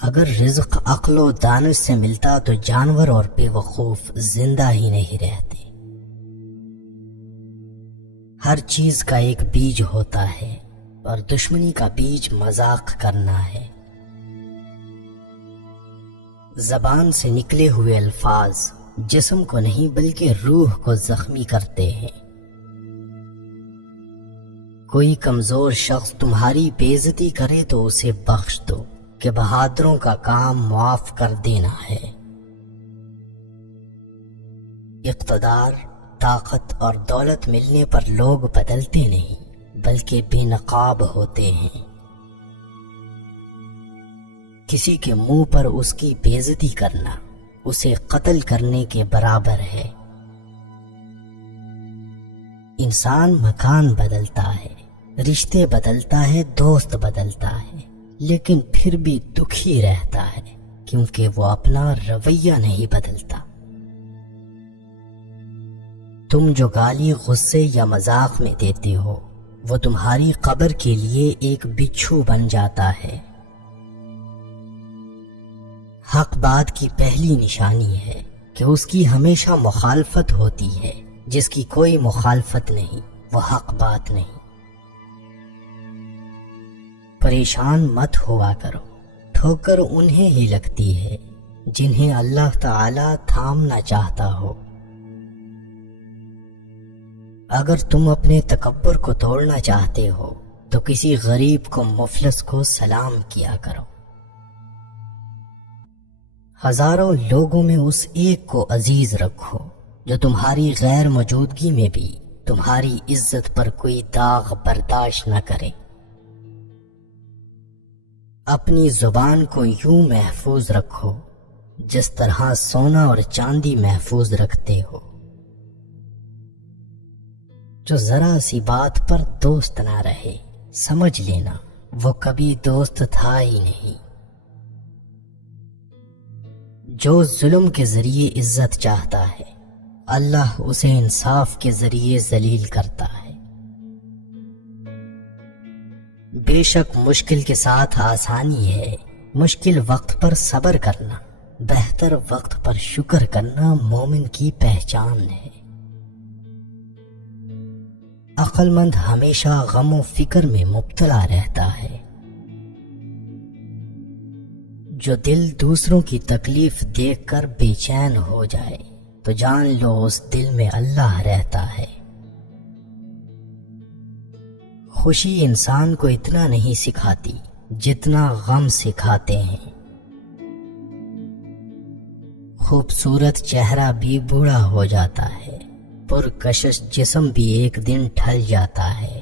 اگر رزق عقل و دانش سے ملتا تو جانور اور بے وقوف زندہ ہی نہیں رہتے۔ ہر چیز کا ایک بیج ہوتا ہے اور دشمنی کا بیج مذاق کرنا ہے۔ زبان سے نکلے ہوئے الفاظ جسم کو نہیں بلکہ روح کو زخمی کرتے ہیں۔ کوئی کمزور شخص تمہاری بے عزتی کرے تو اسے بخش دو کہ بہادروں کا کام معاف کر دینا ہے۔ اقتدار، طاقت اور دولت ملنے پر لوگ بدلتے نہیں بلکہ بے نقاب ہوتے ہیں۔ کسی کے منہ پر اس کی بے عزتی کرنا اسے قتل کرنے کے برابر ہے۔ انسان مکان بدلتا ہے، رشتے بدلتا ہے، دوست بدلتا ہے، لیکن پھر بھی دکھی رہتا ہے کیونکہ وہ اپنا رویہ نہیں بدلتا۔ تم جو گالی غصے یا مذاق میں دیتے ہو وہ تمہاری قبر کے لیے ایک بچھو بن جاتا ہے۔ حق بات کی پہلی نشانی ہے کہ اس کی ہمیشہ مخالفت ہوتی ہے، جس کی کوئی مخالفت نہیں وہ حق بات نہیں۔ پریشان مت ہوا کرو، ٹھوکر انہیں ہی لگتی ہے جنہیں اللہ تعالی تھامنا چاہتا ہو۔ اگر تم اپنے تکبر کو توڑنا چاہتے ہو تو کسی غریب کو مفلس کو سلام کیا کرو۔ ہزاروں لوگوں میں اس ایک کو عزیز رکھو جو تمہاری غیر موجودگی میں بھی تمہاری عزت پر کوئی داغ برداشت نہ کرے۔ اپنی زبان کو یوں محفوظ رکھو جس طرح سونا اور چاندی محفوظ رکھتے ہو۔ جو ذرا سی بات پر دوست نہ رہے سمجھ لینا وہ کبھی دوست تھا ہی نہیں۔ جو ظلم کے ذریعے عزت چاہتا ہے اللہ اسے انصاف کے ذریعے ذلیل کرتا ہے۔ بے شک مشکل کے ساتھ آسانی ہے، مشکل وقت پر صبر کرنا، بہتر وقت پر شکر کرنا مومن کی پہچان ہے۔ عقل مند ہمیشہ غم و فکر میں مبتلا رہتا ہے۔ جو دل دوسروں کی تکلیف دیکھ کر بے چین ہو جائے تو جان لو اس دل میں اللہ رہتا ہے۔ خوشی انسان کو اتنا نہیں سکھاتی جتنا غم سکھاتے ہیں۔ خوبصورت چہرہ بھی بوڑھا ہو جاتا ہے، پرکشش جسم بھی ایک دن ڈھل جاتا ہے،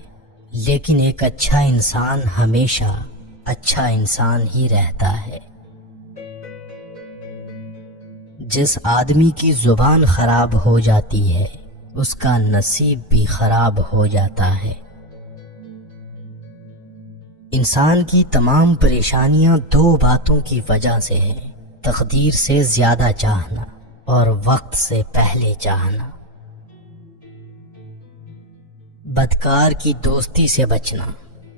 لیکن ایک اچھا انسان ہمیشہ اچھا انسان ہی رہتا ہے۔ جس آدمی کی زبان خراب ہو جاتی ہے اس کا نصیب بھی خراب ہو جاتا ہے۔ انسان کی تمام پریشانیاں دو باتوں کی وجہ سے ہیں، تقدیر سے زیادہ چاہنا اور وقت سے پہلے چاہنا۔ بدکار کی دوستی سے بچنا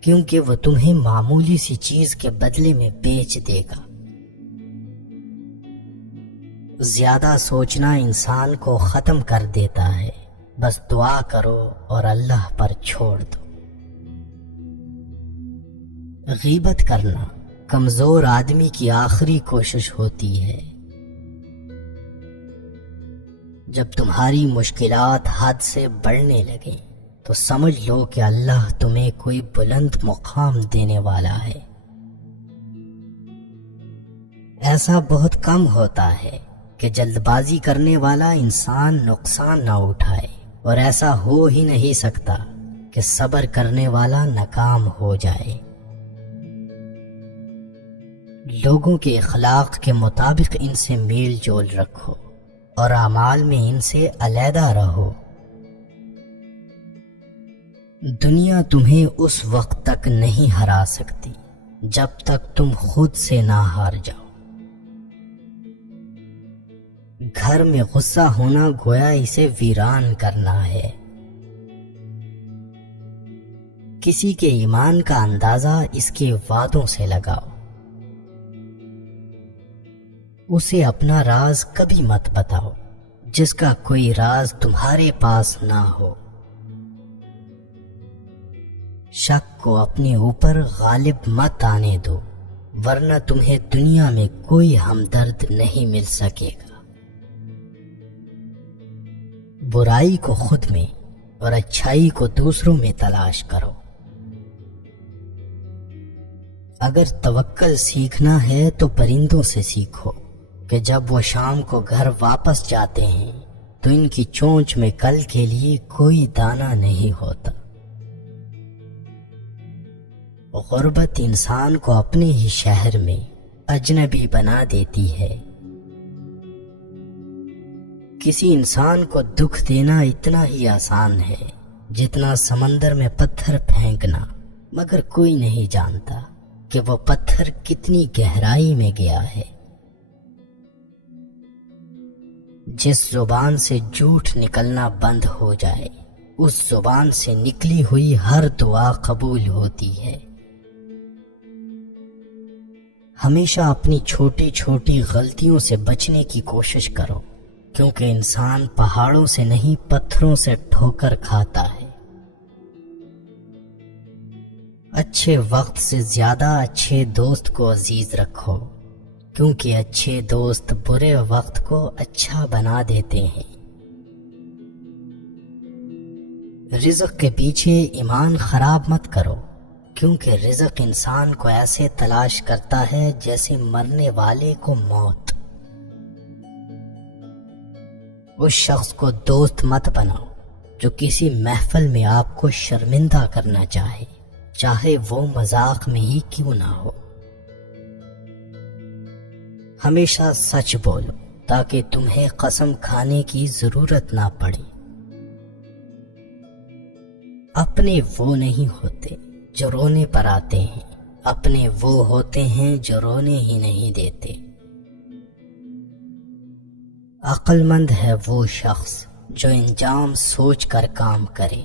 کیونکہ وہ تمہیں معمولی سی چیز کے بدلے میں بیچ دے گا۔ زیادہ سوچنا انسان کو ختم کر دیتا ہے، بس دعا کرو اور اللہ پر چھوڑ دو۔ غیبت کرنا کمزور آدمی کی آخری کوشش ہوتی ہے۔ جب تمہاری مشکلات حد سے بڑھنے لگیں تو سمجھ لو کہ اللہ تمہیں کوئی بلند مقام دینے والا ہے۔ ایسا بہت کم ہوتا ہے کہ جلد بازی کرنے والا انسان نقصان نہ اٹھائے، اور ایسا ہو ہی نہیں سکتا کہ صبر کرنے والا ناکام ہو جائے۔ لوگوں کے اخلاق کے مطابق ان سے میل جول رکھو اور اعمال میں ان سے علیحدہ رہو۔ دنیا تمہیں اس وقت تک نہیں ہرا سکتی جب تک تم خود سے نہ ہار جاؤ۔ گھر میں غصہ ہونا گویا اسے ویران کرنا ہے۔ کسی کے ایمان کا اندازہ اس کے وعدوں سے لگاؤ۔ اسے اپنا راز کبھی مت بتاؤ جس کا کوئی راز تمہارے پاس نہ ہو۔ شک کو اپنے اوپر غالب مت آنے دو، ورنہ تمہیں دنیا میں کوئی ہمدرد نہیں مل سکے گا۔ برائی کو خود میں اور اچھائی کو دوسروں میں تلاش کرو۔ اگر توکل سیکھنا ہے تو پرندوں سے سیکھو کہ جب وہ شام کو گھر واپس جاتے ہیں تو ان کی چونچ میں کل کے لیے کوئی دانہ نہیں ہوتا۔ غربت انسان کو اپنے ہی شہر میں اجنبی بنا دیتی ہے۔ کسی انسان کو دکھ دینا اتنا ہی آسان ہے جتنا سمندر میں پتھر پھینکنا، مگر کوئی نہیں جانتا کہ وہ پتھر کتنی گہرائی میں گیا ہے۔ جس زبان سے جھوٹ نکلنا بند ہو جائے، اس زبان سے نکلی ہوئی ہر دعا قبول ہوتی ہے۔ ہمیشہ اپنی چھوٹی چھوٹی غلطیوں سے بچنے کی کوشش کرو، کیونکہ انسان پہاڑوں سے نہیں پتھروں سے ٹھوکر کھاتا ہے۔ اچھے وقت سے زیادہ اچھے دوست کو عزیز رکھو، کیونکہ اچھے دوست برے وقت کو اچھا بنا دیتے ہیں۔ رزق کے پیچھے ایمان خراب مت کرو، کیونکہ رزق انسان کو ایسے تلاش کرتا ہے جیسے مرنے والے کو موت۔ اس شخص کو دوست مت بناؤ جو کسی محفل میں آپ کو شرمندہ کرنا چاہے، چاہے وہ مذاق میں ہی کیوں نہ ہو۔ ہمیشہ سچ بولو تاکہ تمہیں قسم کھانے کی ضرورت نہ پڑے۔ اپنے وہ نہیں ہوتے جو رونے پر آتے ہیں، اپنے وہ ہوتے ہیں جو رونے ہی نہیں دیتے۔ عقل مند ہے وہ شخص جو انجام سوچ کر کام کرے۔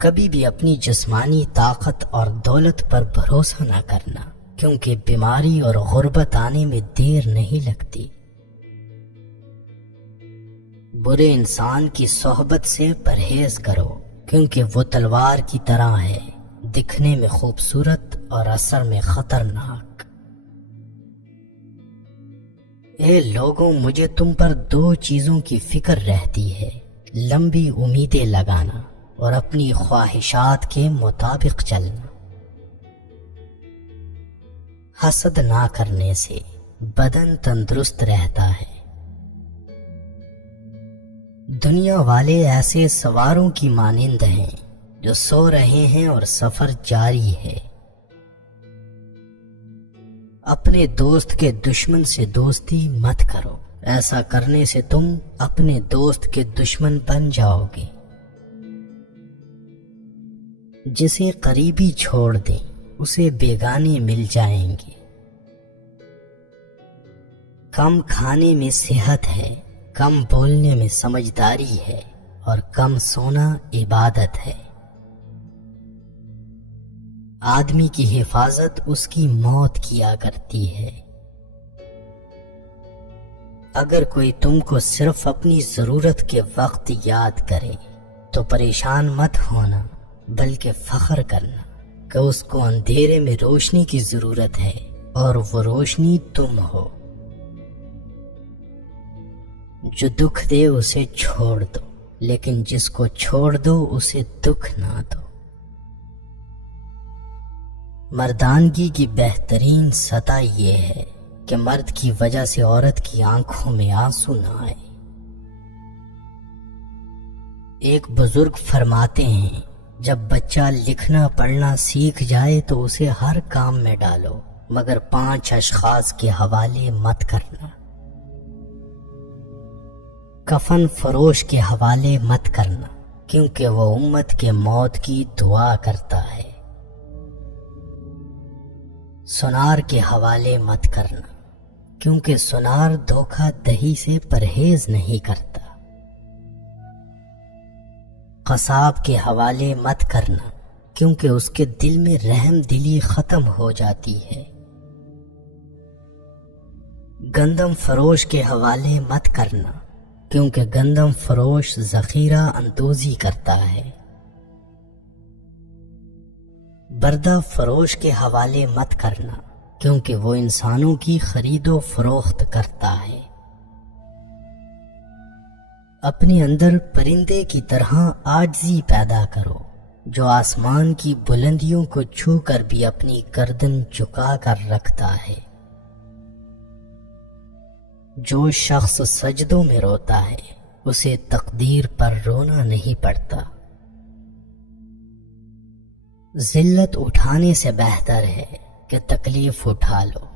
کبھی بھی اپنی جسمانی طاقت اور دولت پر بھروسہ نہ کرنا، کیونکہ بیماری اور غربت آنے میں دیر نہیں لگتی۔ برے انسان کی صحبت سے پرہیز کرو، کیونکہ وہ تلوار کی طرح ہے، دکھنے میں خوبصورت اور اثر میں خطرناک۔ اے لوگوں، مجھے تم پر دو چیزوں کی فکر رہتی ہے، لمبی امیدیں لگانا اور اپنی خواہشات کے مطابق چلنا۔ حسد نہ کرنے سے بدن تندرست رہتا ہے۔ دنیا والے ایسے سواروں کی مانند ہیں جو سو رہے ہیں اور سفر جاری ہے۔ اپنے دوست کے دشمن سے دوستی مت کرو، ایسا کرنے سے تم اپنے دوست کے دشمن بن جاؤ گے۔ جسے قریبی چھوڑ دیں اسے بیگانے مل جائیں گے۔ کم کھانے میں صحت ہے، کم بولنے میں سمجھداری ہے، اور کم سونا عبادت ہے۔ آدمی کی حفاظت اس کی موت کیا کرتی ہے۔ اگر کوئی تم کو صرف اپنی ضرورت کے وقت یاد کرے تو پریشان مت ہونا، بلکہ فخر کرنا کہ اس کو اندھیرے میں روشنی کی ضرورت ہے اور وہ روشنی تم ہو۔ جو دکھ دے اسے چھوڑ دو، لیکن جس کو چھوڑ دو اسے دکھ نہ دو۔ مردانگی کی بہترین سطح یہ ہے کہ مرد کی وجہ سے عورت کی آنکھوں میں آنسو نہ آئے۔ ایک بزرگ فرماتے ہیں، جب بچہ لکھنا پڑھنا سیکھ جائے تو اسے ہر کام میں ڈالو، مگر 5 اشخاص کے حوالے مت کرنا۔ کفن فروش کے حوالے مت کرنا، کیونکہ وہ امت کے موت کی دعا کرتا ہے۔ سنار کے حوالے مت کرنا، کیونکہ سنار دھوکہ دہی سے پرہیز نہیں کرتا۔ قصاب کے حوالے مت کرنا، کیونکہ اس کے دل میں رحم دلی ختم ہو جاتی ہے۔ گندم فروش کے حوالے مت کرنا، کیونکہ گندم فروش ذخیرہ اندوزی کرتا ہے۔ بردہ فروش کے حوالے مت کرنا، کیونکہ وہ انسانوں کی خرید و فروخت کرتا ہے۔ اپنے اندر پرندے کی طرح عاجزی پیدا کرو، جو آسمان کی بلندیوں کو چھو کر بھی اپنی گردن جھکا کر رکھتا ہے۔ جو شخص سجدوں میں روتا ہے اسے تقدیر پر رونا نہیں پڑتا۔ ذلت اٹھانے سے بہتر ہے کہ تکلیف اٹھا لو۔